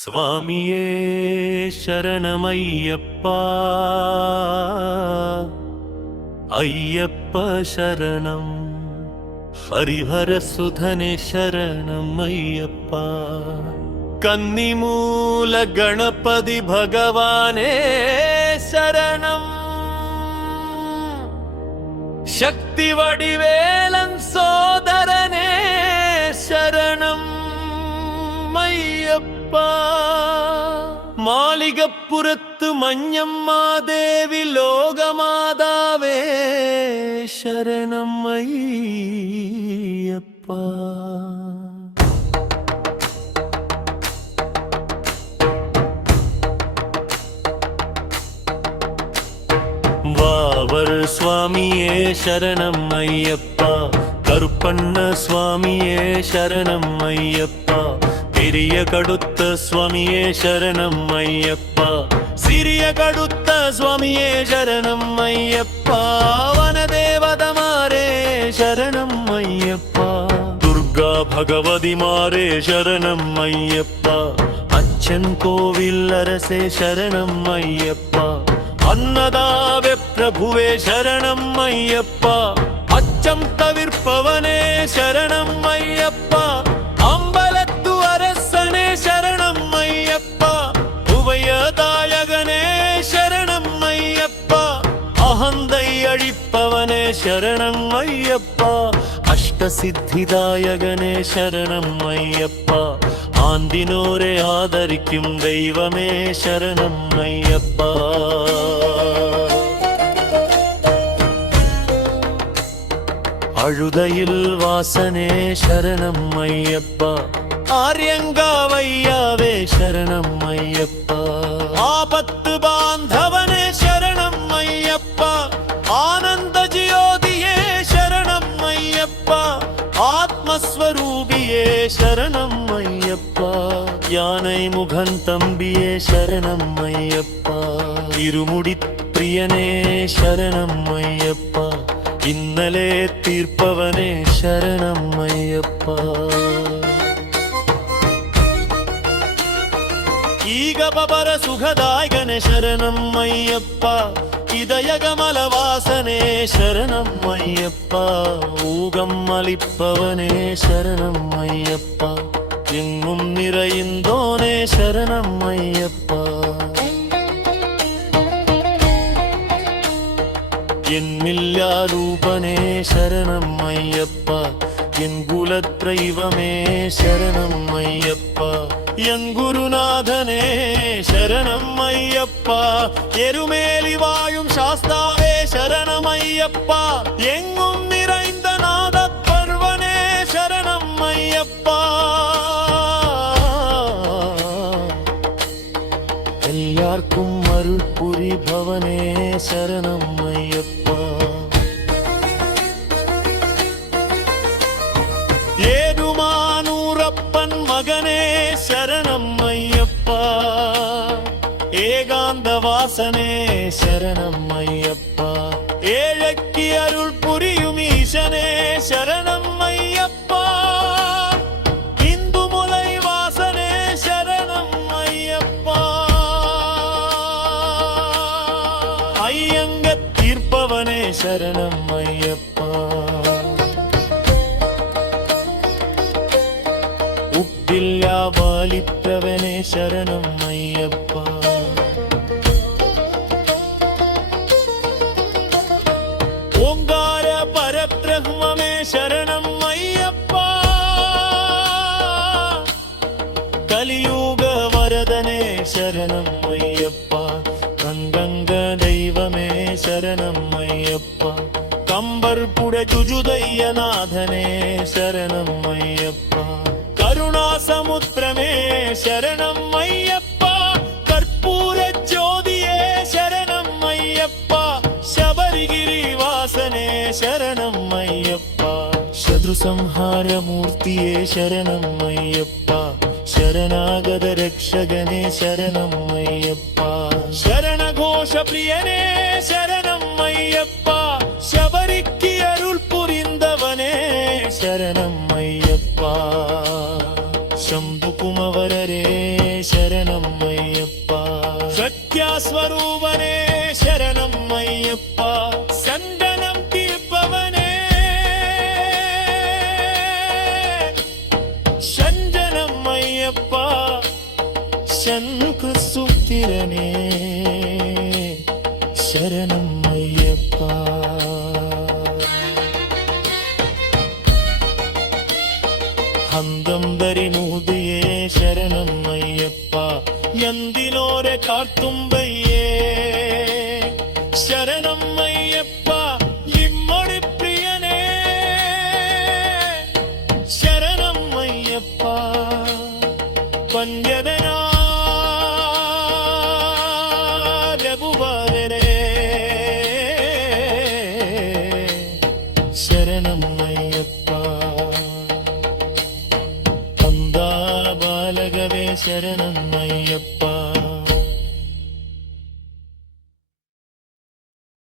சுவாமியே சரணமையப்பா, ஐயப்ப சரணம். ஹரிஹர சுதனே சரணம் ஐயப்பா. கன்னிமூல கணபதி பகவானே சரணம். சக்தி வடிவேலன் சோதரனே சரணம் ஐயப்பா. மாளிகப்புறத்து மஞ்சம்மா தேவி லோகமாதாவே சரணம் ஐயப்பா. வாவர் சுவாமியே சரணம் ஐயப்பா. கருப்பண்ண சுவாமியே சரணம் ஐயப்பா. பெரிய கடுத்த சுவாமியே சரணம் ஐயப்பா. சிறிய கடுத்த சுவாமியே சரணம் ஐயப்பா. வனதேவதமாரே சரணம் ஐயப்பா. துர்கா பகவதி மாரே சரணம் ஐயப்பா. அச்சன் கோவில் அரசே சரணம் ஐயப்பா. அன்னதாவே பிரபுவே சரணம் ஐயப்பா. அச்சம் தவிர்ப்பவனே சரணம் ஐயப்பா. அம்பலத்து அரசனே சரணம் ஐயப்பா. உபயதாயகனே சரணம் ஐயப்பா. அகந்தை அழிப்பவனே சரணம் ஐயப்பா. அஷ்டசித்திதாயகனே சரணம் ஐயப்பா. ஆந்தினோரே ஆதரிக்கும் தெய்வமே சரணம் ஐயப்பா. அழுதையில் வாசனே சரணம் ஐயப்பா. ஆரியங்காவையாவே சரணம் ஐயப்பா. ஆபத்து பாந்தவனே சரணம் ஐயப்பா. ஆனந்த ஜியோதியே சரணம் ஐயப்பா. ஆத்மஸ்வரூபியே சரணம் ஐயப்பா. யானை முகன் தம்பியே சரணம் ஐயப்பா. இருமுடி பிரியனே சரணம் ஐயப்பா. இன்னலே தீர்ப்பவனே சரணம் ஐயப்பா. ஈகபர சுகதாயகனே சரணம் ஐயப்பா. இதயகமல வாசனே சரணம் ஐயப்பா. ஊகம் அளிப்பவனே சரணம் ஐயப்பா. எங்கும் நிறைந்தோனே சரணம் ஐயப்பா. என்மில்லா ரூபனே சரணம் ஐயப்பா. என் குலத்ரைவமே சரணம் ஐயப்பா. என் குருநாதனே சரணம் ஐயப்பா. எருமேலி வாயும் சாஸ்தாவே சரணம் ஐயப்பா. எங்கும் நிறைந்த நாத பர்வனே சரணம் ஐயப்பா. எல்லார்க்கும் அருள் புரிபவனே சரணம் ஐயப்பா. ஏதுமானூரப்பன் மகனே சரணம் ஐயப்பா. ஏகாந்த வாசனே சரணம் ஐயப்பா. ஏழைக்கு அருள் புரியும் ஈசனே சரணம் ஐயப்பா. இந்து முலை வாசனே சரணம் ஐயப்பா. ஐயங்க தீர்ப்பவனே சரணம் ஐயப்பா. உப்பில்லா வாலிப்பவனே சரணம் ஐயப்பா. ஓங்கார பரபிரம்மமே சரணம் ஐயப்பா. கலியுக வரதனே சரணம் ஐயப்பா. கங்கங்க தெய்வமே சரணம் ஐயப்பா. கம்பர் புட ஜுஜுதையநாதனே சரணம் ஐயப்பா. கருணா சமுத்திரமே சரணம் ஐயப்பா. கற்பூர ஜோதியே சரணம் ஐயப்பா. சபரிகிரி வாசனே சரணம் ஐயப்பா. சத்ரு சம்ஹார மூர்த்தியே சரணம் ஐயப்பா. சரணாகத ரக்ஷகனே சரணம் ஐயப்பா. சரண கோஷ பிரியனே சரணம் ஐயப்பா. சபரிக்கு அருள் புரிந்தவனே சரணம் ஐயப்பா. शंभु कुमवररे शरण ശംഖുസുത്തിരനേ ശരണം അയ്യപ്പ. ഹന്തംബരി മൂതിയേ ശരണം അയ്യപ്പ. എന്തിനോരെ കാട്ടുമ്പയ്യേ ശരണം അയ്യപ്പ. ഇമ്മൊഴി പ്രിയനേ ശരണം അയ്യപ്പ. പഞ്ചതനാ രഘുവരനേ ശരണം അയ്യപ്പ. ബാലകവേ ശരണം അയ്യപ്പ.